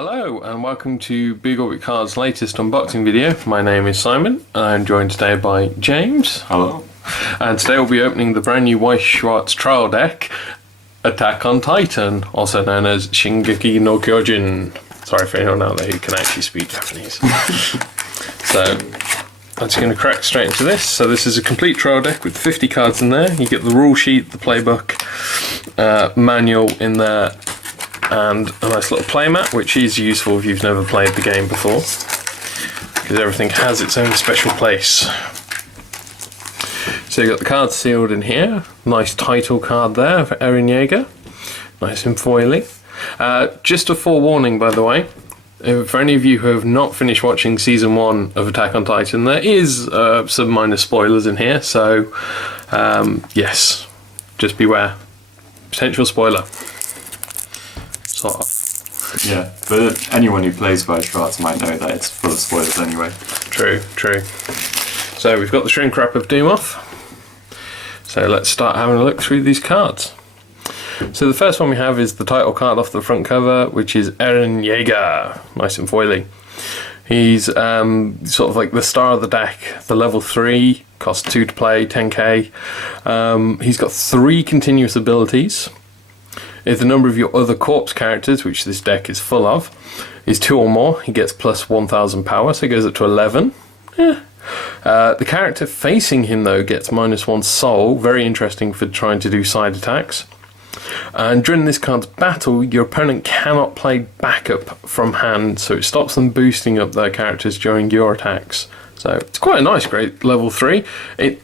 Hello and welcome to Big Orbit Cards' latest unboxing video. My name is Simon and I'm joined today by James. Hello. And today we'll be opening the brand new Weiss Schwarz trial deck, Attack on Titan, also known as Shingeki no Kyojin. Sorry for anyone out there who can actually speak Japanese. So, I'm just going to crack straight into this. So this is a complete trial deck with 50 cards in there. You get the rule sheet, the playbook, manual in there, and a nice little playmat, which is useful if you've never played the game before, because everything has its own special place. So you've got the cards sealed in here. Nice title card there for Eren Yeager. Nice and foily. Just a forewarning, by the way, for any of you who have not finished watching Season 1 of Attack on Titan, there is some minor spoilers in here, so yes, just beware. Potential spoiler. Sort of. Yeah, but anyone who plays Weiss Schwarz might know that it's full of spoilers anyway. True, true. So we've got the shrink wrap of Doom off. So let's start having a look through these cards. So the first one we have is the title card off the front cover, which is Eren Yeager. Nice and foily. He's sort of like the star of the deck, the level 3, costs 2 to play, 10k. He's got 3 continuous abilities. If the number of your other corpse characters, which this deck is full of, is 2 or more, he gets plus 1000 power, so he goes up to 11. Yeah. The character facing him, though, gets -1 soul, very interesting for trying to do side attacks. And during this card's battle, your opponent cannot play backup from hand, so it stops them boosting up their characters during your attacks. So it's quite a nice, great level 3.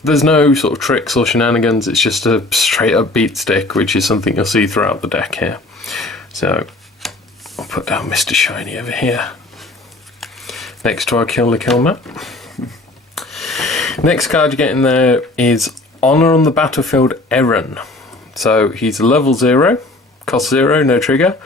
There's no sort of tricks or shenanigans, it's just a straight up beat stick, which is something you'll see throughout the deck here. So I'll put down Mr. Shiny over here, next to our Kill the Kill map. Next card you get in there is Honor on the Battlefield Eren. So he's level 0, cost 0, no trigger.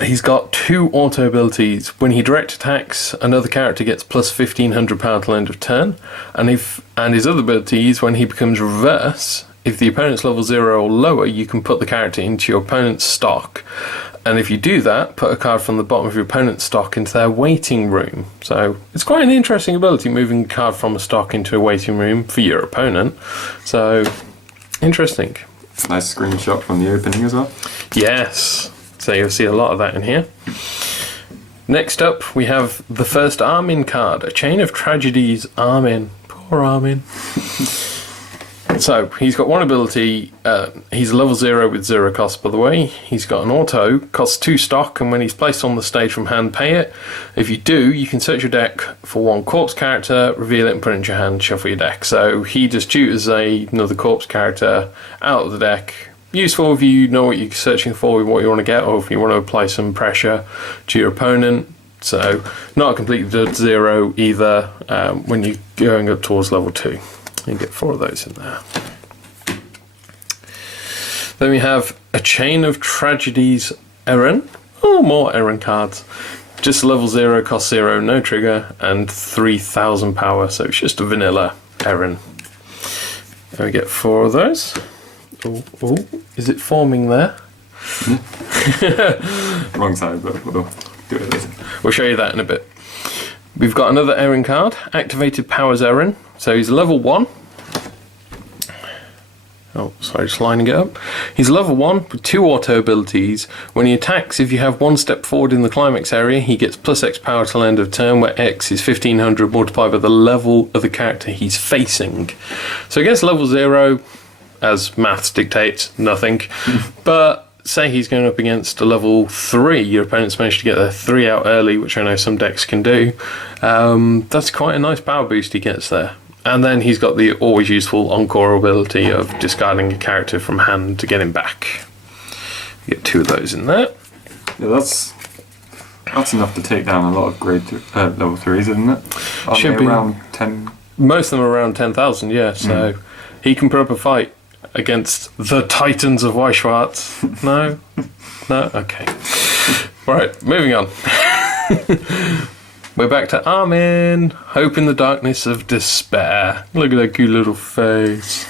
He's got 2 auto abilities. When he direct attacks, another character gets plus 1500 power till end of turn. And his other abilities, when he becomes reverse, if the opponent's level 0 or lower, you can put the character into your opponent's stock. And if you do that, put a card from the bottom of your opponent's stock into their waiting room. So it's quite an interesting ability, moving a card from a stock into a waiting room for your opponent. So, interesting. Nice screenshot from the opening as well. Yes. So you'll see a lot of that in here. Next up, we have the first Armin card, A Chain of Tragedies Armin. Poor Armin. So, he's got 1 ability. He's level 0 with 0 cost, by the way. He's got an auto, costs 2 stock, and when he's placed on the stage from hand, pay it. If you do, you can search your deck for 1 corpse character, reveal it and put it into your hand, shuffle your deck. So, he just tutors another corpse character out of the deck. Useful if you know what you're searching for, what you want to get, or if you want to apply some pressure to your opponent. So, not a complete dead 0 either when you're going up towards level 2. You get 4 of those in there. Then we have A Chain of Tragedies Eren. Oh, more Eren cards. Just level 0, cost 0, no trigger, and 3000 power, so it's just a vanilla Eren. And we get 4 of those. Oh, is it forming there? Wrong side, but we'll do it later. We'll show you that in a bit. We've got another Eren card, Activated Powers Eren. So he's level 1. Oh, sorry, just lining it up. He's level 1 with 2 auto abilities. When he attacks, if you have 1 step forward in the climax area, he gets plus X power till end of turn, where X is 1500 multiplied by the level of the character he's facing. So against level 0, as maths dictates, nothing. But say he's going up against a level 3, your opponent's managed to get their 3 out early, which I know some decks can do. That's quite a nice power boost he gets there. And then he's got the always useful Encore ability of discarding a character from hand to get him back. You get 2 of those in there. Yeah, that's enough to take down a lot of grade level 3s, isn't it? Should be around 10. Most of them are around 10,000, yeah. So he can put up a fight against the Titans of Weiss Schwarz. No? No? Okay. Right, moving on. We're back to Armin. Hope in the darkness of despair. Look at that cute little face.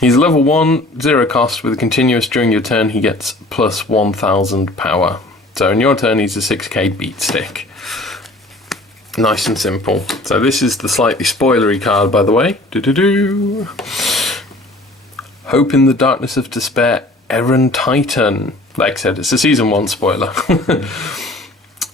He's level 1, 0 cost, with a continuous during your turn he gets plus 1000 power. So in your turn, he's a 6k beat stick. Nice and simple. So this is the slightly spoilery card, by the way. Do-do-do. Hope in the Darkness of Despair, Errand Titan. Like I said, it's a Season 1 spoiler.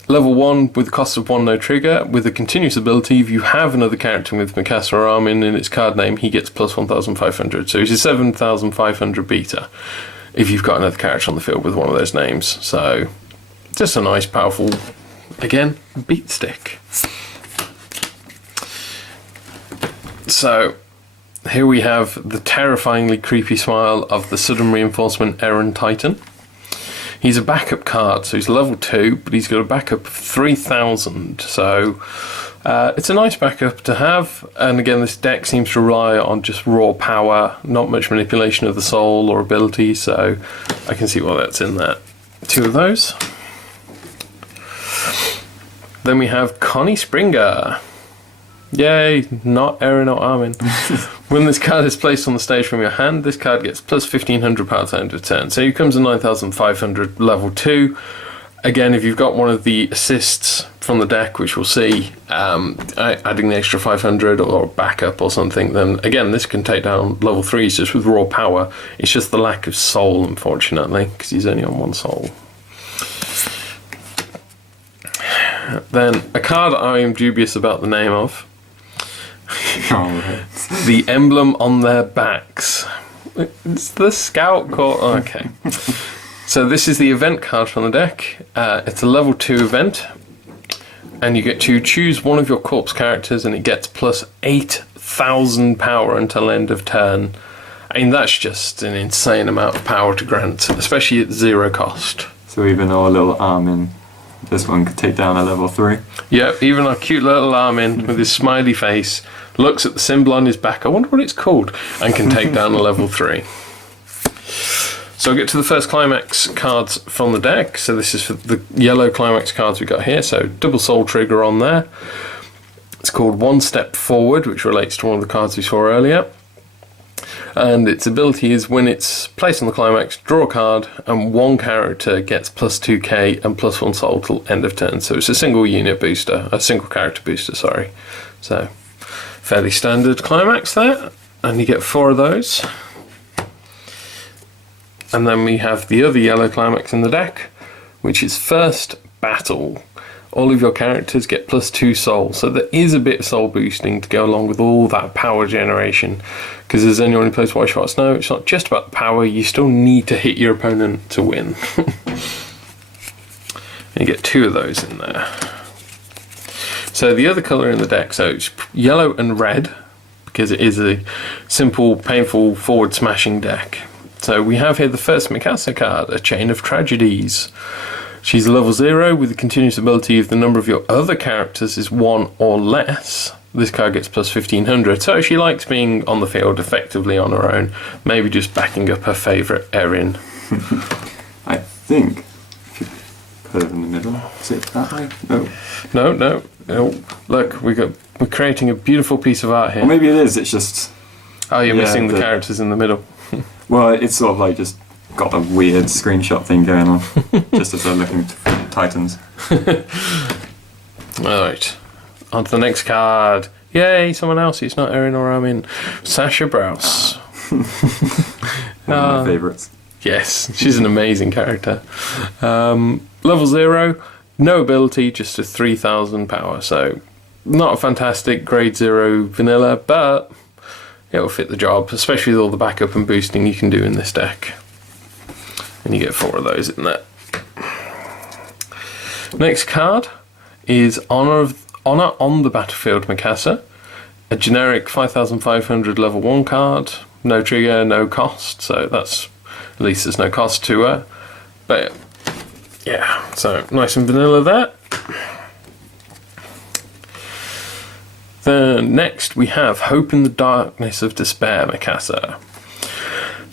Level 1 with the cost of 1, no trigger. With a continuous ability, if you have another character with Mikasa or Armin in its card name, he gets plus 1,500. So he's a 7,500 beater if you've got another character on the field with one of those names. So just a nice, powerful, again, beat stick. So here we have the terrifyingly creepy smile of the Sudden Reinforcement Errand Titan. He's a backup card, so he's level 2, but he's got a backup of 3,000. So it's a nice backup to have. And again, this deck seems to rely on just raw power, not much manipulation of the soul or ability. So I can see why that's in there. 2 of those. Then we have Connie Springer. Yay, not Eren or Armin. When this card is placed on the stage from your hand, this card gets plus 1,500 power to end of turn. So he comes a 9,500 level 2. Again, if you've got one of the assists from the deck, which we'll see, adding the extra 500 or backup or something, then again, this can take down level 3s just with raw power. It's just the lack of soul, unfortunately, because he's only on 1 soul. Then, a card I am dubious about the name of. The emblem on their backs. It's the Scout Corps. Oh, okay. So this is the event card from the deck. It's a level 2 event. And you get to choose one of your corpse characters and it gets plus 8,000 power until end of turn. I mean, that's just an insane amount of power to grant, especially at 0 cost. So even our little Armin, this one could take down a level 3. Yep, even our cute little Armin with his smiley face looks at the symbol on his back, I wonder what it's called, and can take down a level 3. So I'll get to the first climax cards from the deck. So this is for the yellow climax cards we got here. So double soul trigger on there. It's called One Step Forward, which relates to one of the cards we saw earlier. And its ability is when it's placed on the climax, draw a card, and one character gets plus 2k and plus 1 soul till end of turn. So it's a single unit booster, a single character booster, sorry. So fairly standard climax there, and you get 4 of those. And then we have the other yellow climax in the deck, which is First Battle. All of your characters get plus 2 soul, so there is a bit of soul boosting to go along with all that power generation. Because as anyone who plays Weiss Schwarz knows, it's not just about the power, you still need to hit your opponent to win. And you get 2 of those in there. So the other colour in the deck, so it's yellow and red, because it is a simple, painful, forward smashing deck. So we have here the first Mikasa card, a Chain of Tragedies. She's level 0 with the continuous ability if the number of your other characters is 1 or less. This card gets plus 1,500, so she likes being on the field effectively on her own, maybe just backing up her favourite Erin. I think if you put it in the middle, is it that way? No. Look, we're creating a beautiful piece of art here. Or maybe it is, it's just... Oh, you're missing the characters in the middle. Well, it's sort of like just got a weird screenshot thing going on, just as they're looking for Titans. Alright, on to the next card. Yay, someone else who's not Erin or Armin. Sasha Browse. One of my favourites. Yes, she's an amazing character. Level 0, no ability, just a 3,000 power, so not a fantastic grade 0 vanilla, but it'll fit the job, especially with all the backup and boosting you can do in this deck. And you get 4 of those in there. Next card is Honor on the Battlefield Mikasa, a generic 5,500 level 1 card, no trigger, no cost, so that's, at least there's no cost to her. But yeah, so nice and vanilla there. Then next we have Hope in the Darkness of Despair Mikasa.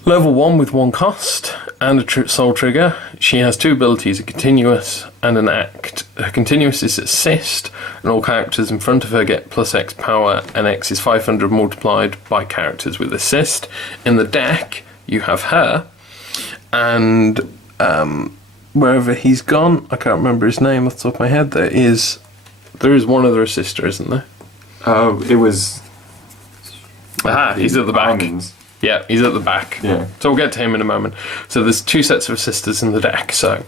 Level 1 with 1 cost and a soul trigger. She has 2 abilities, a continuous and an act. Her continuous is assist, and all characters in front of her get plus X power, and X is 500 multiplied by characters with assist. In the deck, you have her, and wherever he's gone, I can't remember his name off the top of my head. There is one other assister, isn't there? Oh, it was. He's at the back. Armin's. Yeah, he's at the back. Yeah. So we'll get to him in a moment. So there's 2 sets of assisters in the deck. So,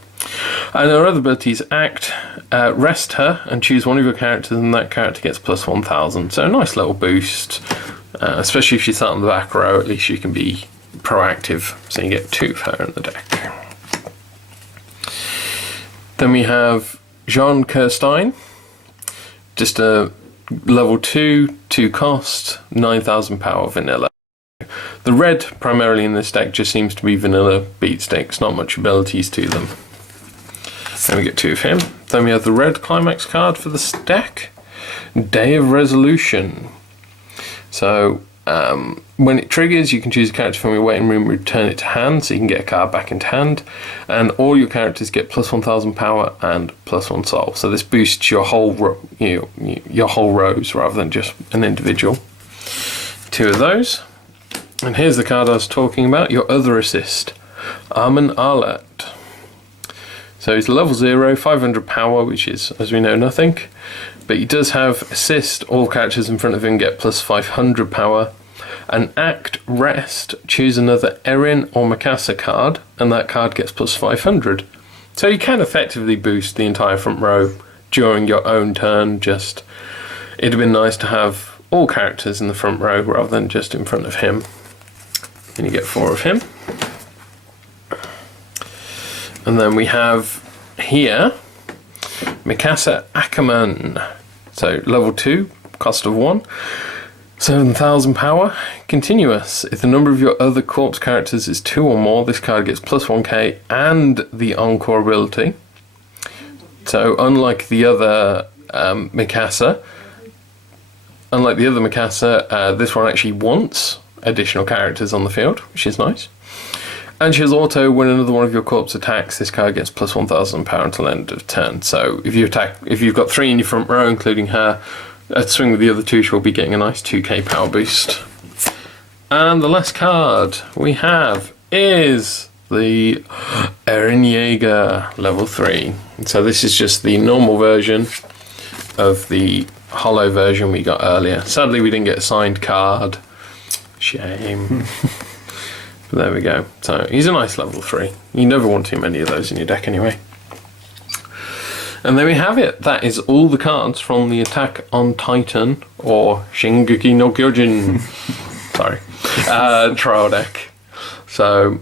and our other abilities: act, rest her, and choose one of your characters, and that character gets plus 1,000. So a nice little boost, especially if she's sat on the back row. At least you can be proactive. So you get 2 of her in the deck. Then we have Jean Kirstein, just a level 2 cost, 9,000 power vanilla. The red primarily in this deck just seems to be vanilla beat sticks, not much abilities to them. Then we get 2 of him. Then we have the red climax card for this deck, Day of Resolution. So when it triggers, you can choose a character from your waiting room, return it to hand, so you can get a card back into hand, and all your characters get plus 1,000 power and plus 1 soul. So this boosts your whole your whole rows rather than just an individual. 2 of those. And here's the card I was talking about, your other assist, Armin Arlet. So he's level 0, 500 power, which is, as we know, nothing. But he does have assist, all characters in front of him get plus 500 power. And act, rest, choose another Erin or Mikasa card, and that card gets plus 500. So you can effectively boost the entire front row during your own turn. Just, it'd have been nice to have all characters in the front row rather than just in front of him. And you get 4 of him. And then we have here Mikasa Ackerman. So level 2, cost of 1, 7,000 power, continuous. If the number of your other corpse characters is 2 or more, this card gets plus 1k and the Encore ability. So unlike the other Mikasa, this one actually wants additional characters on the field, which is nice. And she has auto, when another one of your corpse attacks, this card gets plus 1,000 power until end of turn. So if you've got 3 in your front row, including her, at swing with the other 2, she'll be getting a nice 2k power boost. And the last card we have is the Eren Yeager, level 3. So this is just the normal version of the holo version we got earlier. Sadly, we didn't get a signed card. Shame. But there we go. So he's a nice level 3. You never want too many of those in your deck anyway. And there we have it. That is all the cards from the Attack on Titan, or Shingeki no Kyojin, sorry, trial deck. So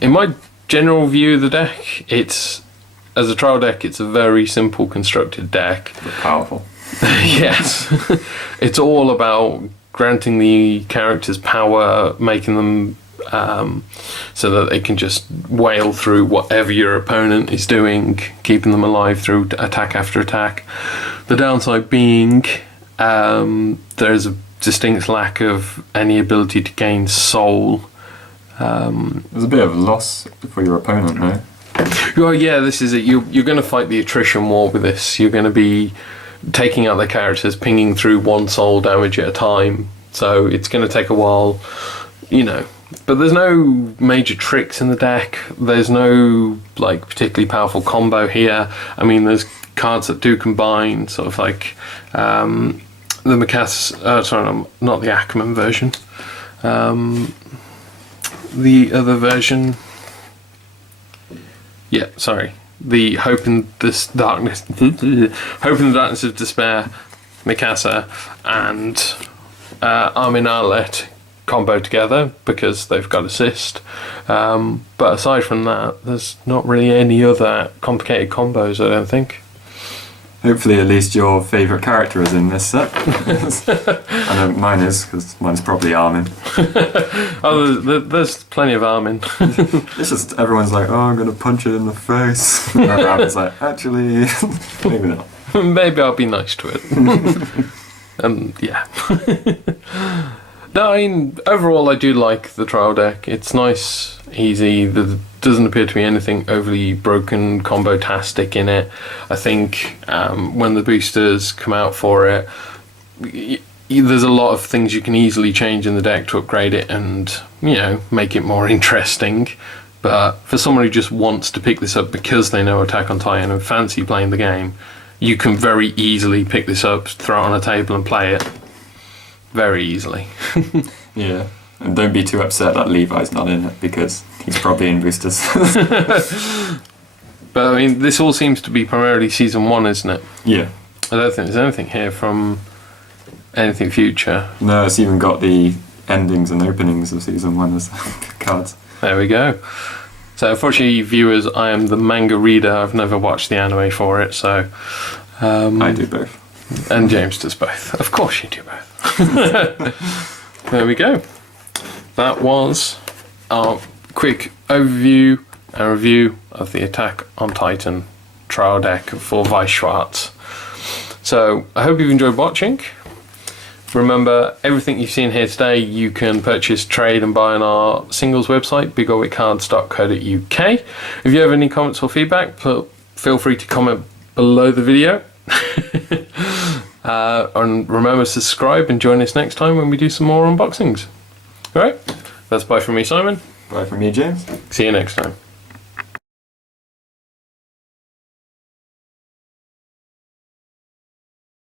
in my general view of the deck, as a trial deck, it's a very simple constructed deck. But powerful. Yes. It's all about granting the characters power, making them so that they can just wail through whatever your opponent is doing, keeping them alive through attack after attack. The downside being there's a distinct lack of any ability to gain soul. There's a bit of loss for your opponent, no? Well, yeah, this is it. You're going to fight the attrition war with this. You're going to be taking out their characters, pinging through 1 soul damage at a time. So it's going to take a while, But there's no major tricks in the deck. There's no particularly powerful combo here. I mean, there's cards that do combine, sort of like the Mikasa. Sorry, not the Ackerman version. The other version. Yeah, sorry. The Hope in the Darkness of Despair, Mikasa, and Armin Arlet combo together because they've got assist. But aside from that, there's not really any other complicated combos, I don't think. Hopefully, at least your favourite character is in this set. I know mine is, because mine's probably Armin. Oh, there's plenty of Armin. It's just everyone's like, oh, I'm going to punch it in the face. And Armin's like, actually, maybe not. Maybe I'll be nice to it. Yeah. No, I mean, overall, I do like the trial deck. It's nice, easy. There doesn't appear to be anything overly broken, combo-tastic in it. I think when the boosters come out for it, there's a lot of things you can easily change in the deck to upgrade it and, make it more interesting. But for someone who just wants to pick this up because they know Attack on Titan and fancy playing the game, you can very easily pick this up, throw it on a table and play it. Very easily. Yeah. And don't be too upset that Levi's not in it, because he's probably in boosters. But I mean, this all seems to be primarily Season 1, isn't it? Yeah. I don't think there's anything here from anything future. No, it's even got the endings and openings of Season 1 as cards. There we go. So unfortunately, viewers, I am the manga reader. I've never watched the anime for it, so... I do both. And James does both. Of course you do both. There we go. That was our quick overview and review of the Attack on Titan trial deck for Weiss Schwarz. So I hope you've enjoyed watching. Remember, everything you've seen here today you can purchase, trade and buy on our singles website, bigorbitcards.co.uk. If you have any comments or feedback, feel free to comment below the video. And remember to subscribe and join us next time when we do some more unboxings. Alright, that's bye from me, Simon. Bye from me, James. See you next time.